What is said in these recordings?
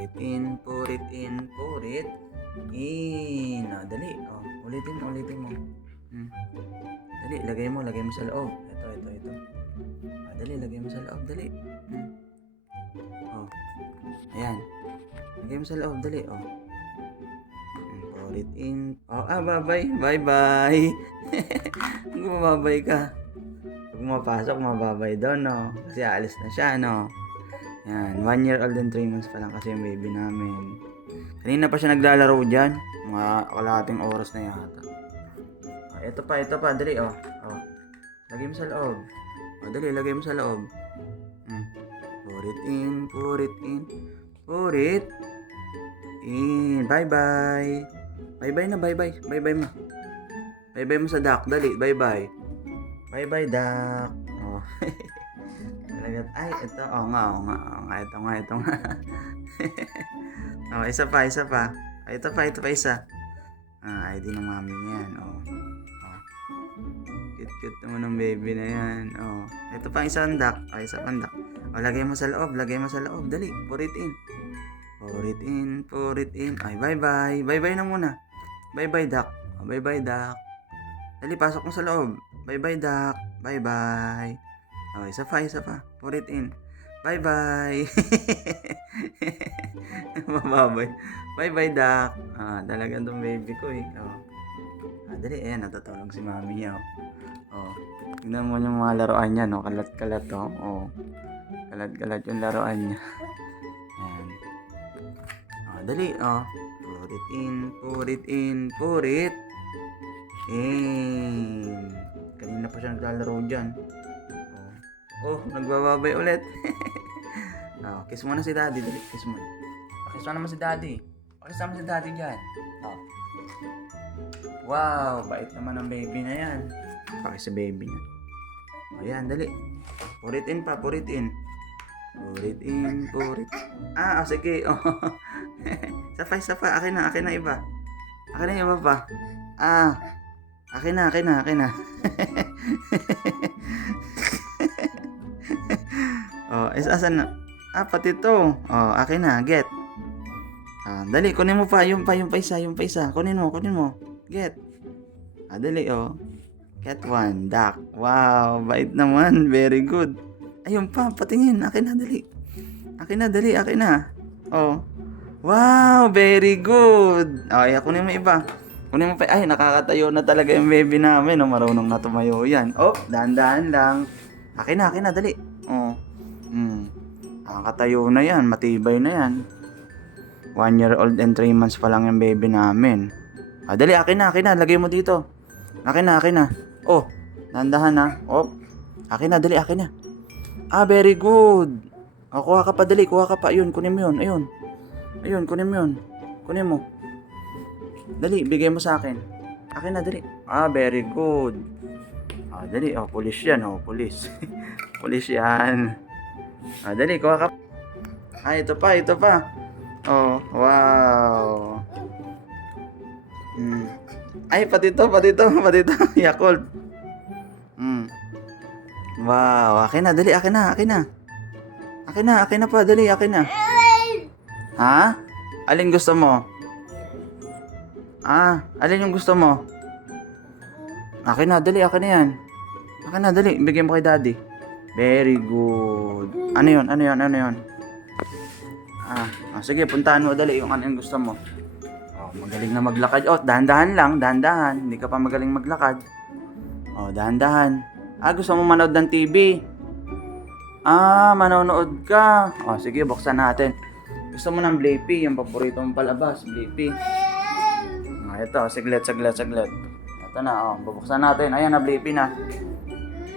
Purit in, purit in, purit in. Ah, dali. Oh, ulitin, ulitin mo. Hmm. Dali, lagay mo, lagay mo sa loob. Ito, ito, ito. Ah, dali, lagay mo sa loob, dali. Hmm. Oh. Ayan. Lagay mo sa loob, dali. Oh. Hmm, Purit in. Oh, ah, bye-bye. Bye-bye. Kung bumabay ka. Pag mapasok, mababay doon, no? Kasi aalis na siya, no? Yan, one year old and three months pa lang kasi yung baby namin. Kanina pa siya naglalaro dyan. Mga kalahating oras na yata. Ah, ito pa, ito pa, dali, oh. oh. Lagay mo sa loob. Oh, dali, lagay mo sa loob. Hmm. Put it in, put it in, put it in. Bye-bye. Bye-bye na, bye-bye. Bye-bye mo. Bye-bye mo sa duck. Dali, bye-bye. Bye-bye, duck. Oh. Talaga, ay, ito, oo nga, oo nga, oo nga, ito nga, ito nga. oh, isa pa, isa pa. Ay, ito pa, ito pa, isa. Ah, ID ng mami niya yan, oh. oh. Cute-cute naman ng baby na yan, oh. Ito pa, isang duck. Ay, isa pang duck. Oh, lagay mo sa loob, lagay mo sa loob. Dali, pour it in. Pour it in, pour it in. Ay, bye-bye. Bye-bye na muna. Bye-bye, duck. Oh, bye-bye, duck. Dali, pasok mo sa loob. Bye-bye, duck. Bye-bye. Oh, isa pa, isa pa. Pour it in. Bye-bye. Mababay. Bye-bye, duck. Ah, talagang tong baby ko eh. Oh. Ah, dali, ayan, natutulog si mami niya. Oh. oh. Tingnan mo yung mga laruan niya, no? Kalat-kalat, oh. oh. Kalat-kalat yung laruan niya. Ayan. Oh, dali, oh. Pour it in, pour it in, pour it in. Kanina pa siya naglalaro dyan. Oh, oh nagbababay ulit. oh, kiss mo na si daddy. Dali, kiss mo. Kiss mo naman si daddy. Kiss naman si daddy dyan. Oh. Wow, bait naman ang baby na yan. Pakis sa baby niya. O yan, dali. Pour it in pa, pour it in. Pour it in, pour it. Ah, oh, sige. Oh. isa pa, isa pa. Akin na, akin na iba. Akin na iba pa. Ah. Akin na, akin na, akin na. oh, is asan na? Ah, pati to. Oh, akin na, get. Ah, dali, kunin mo pa, yung pa, yung pa isa, yung pa isa. Kunin mo, kunin mo. Get. Ah, dali, oh. Get one, duck. Wow, bait naman. Very good. Ayun pa, patingin. Akin na, dali. Akin na, dali, akin na. Oh. Wow, very good. Ay, kunin mo iba. Kunin mo pa. Ay, nakakatayo na talaga yung baby namin. Oh, marunong na tumayo yan. Oh, dahan-dahan lang. Akin na, akin na, dali. Oh. Nakakatayo na yan. Matibay na yan. One year old and three months pa lang yung baby namin. Ah, dali, akin na, akin na. Lagay mo dito. Akin na, akin na. Oh, dahan-dahan na. Oh, akin na, dali, akin na. Ah, very good. Oh, kuha ka pa, dali. Kuha ka pa. Ayun, kunin mo yun. Ayun. Ayun, kunin mo yun. Kunin mo. Dali, bigay mo sa akin. Akin na, dali. Ah, very good. Ah, dali. Oh, pulis yan. Oh, pulis. pulis yan. Ah, dali, kuha ka. Ah, ito pa, ito pa. Oh, wow. Hmm. Ay, pati to, pati to, pati to. Yakult. Hmm. Wow, akin na, dali, akin na, akin na. Akin na, akin na pa, dali, akin na. Ha? Alin gusto mo? Ah, alin yung gusto mo? Akin na, dali, akin na yan. Akin na, dali, bigyan mo kay daddy. Very good. Ano yun, ano yun, ano yun? Ah, ah, sige, puntahan mo dali yung ano yung gusto mo. Oh, magaling na maglakad. Oh, dahan-dahan lang, dahan-dahan. Hindi ka pa magaling maglakad. Oh, dahan-dahan. Ah, gusto mo manood ng TV? Ah, manonood ka. Oh, sige, buksan natin. Gusto mo ng Blippi, yung paborito mong palabas, Blippi. Ah, ito, saglit, saglit, saglit. Ito na, oh, bubuksan natin. Ayan na, Blippi na.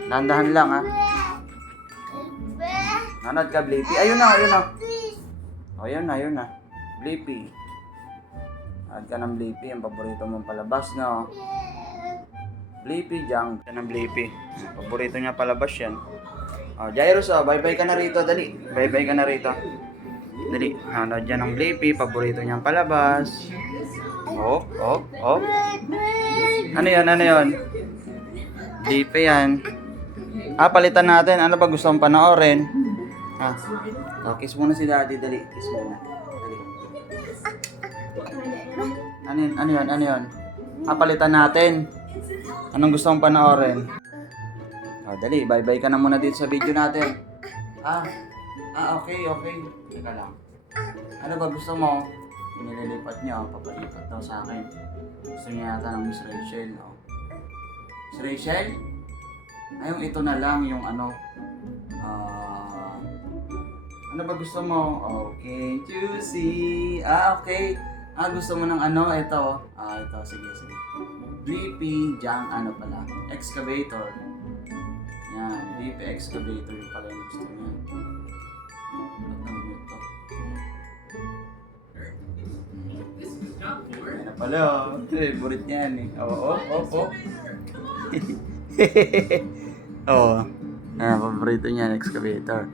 Dahan-dahan lang, ha. Nanood ka, Blippi. Ayun na, ayun na. O, yun na, yun na. Blippi. Add ka ng Blippi, ang paborito mong palabas, no? Blippi, Jang. Yan ang Blippi. Paborito niya palabas yan. O, Jairus, oh, bye-bye ka na rito, dali. Bye-bye ka na rito. Dali, hanood yan ng Blippi, paborito niyang palabas. Oh, oh, oh. Ano yan, ano yan? Blippi yan. Ah, palitan natin. Ano ba gusto mong panoorin? Ah, oh, kiss muna si daddy, dali. Kiss muna. Dali. Ano yun? Ano yun? Ano yun? Papalitan natin. Anong gusto mong panoorin? Oh, dali, bye-bye ka na muna dito sa video natin. Ah, ah, okay, okay. Teka lang. Ano ba gusto mo? Nililipat niya, papalipat daw sa akin. Gusto niya yata ng Miss Rachel, oh. Miss Rachel? Ay, yung ito na lang, yung ano, ah, ano ba gusto mo? Okay, juicy. Ah, okay. Ah, gusto mo ng ano? Ito. Ah, ito. Sige, sige. BP Jang ano pala? Excavator. Yan. BP Excavator yung pala yung gusto niya. Ba't namimit to? Yan na pala. oh. Favorite niya yan eh. Oo, oo, oo. Oo. Ah, paborito niya, excavator.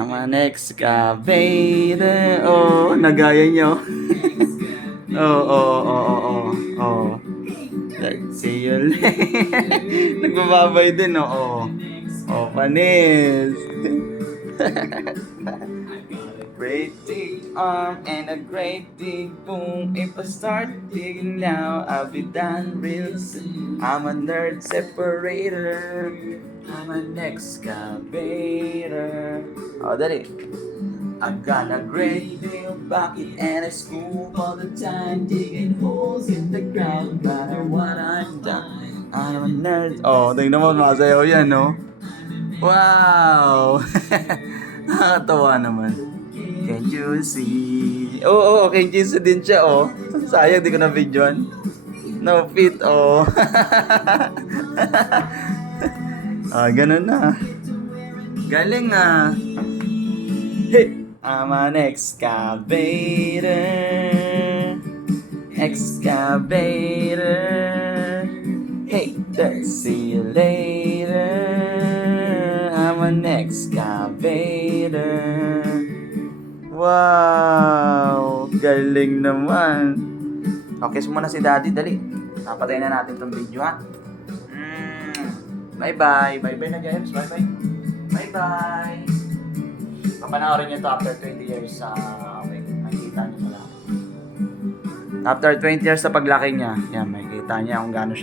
I'm an excavator. Oh, nagaya niyo. oh, oh, oh, oh, oh, oh. See you later. Nagbababay din, oh. Oh, oh panis. great big arm and a great big boom. If I start digging now, I'll be done real soon. I'm a nerd separator. I'm an excavator. Oh, dali. I've got a great big bucket and I scoop all the time, digging holes in the ground. Matter what I've done, I'm a nerd. Oh, tingnan mo, masayaw yan, no? Wow! Nakakatawa naman. Can't you see? Oo, oh, oh, can't you see din siya, oh. Sayang, di ko na videoan. No fit, oh. ah, ganun na. Galing ah. Hey! I'm an excavator. Excavator. Hey, there, see you. Wow! Galing naman. Okay, sumuna si Daddy. Dali. Napatay na natin tong video, ha? Mm. Bye-bye. Bye-bye na, James. Bye-bye. Bye-bye. Papanoorin niyo to after 20 years sa... okay, makikita niyo pala. After 20 years sa paglaki niya, yan, makikita niya kung gaano siya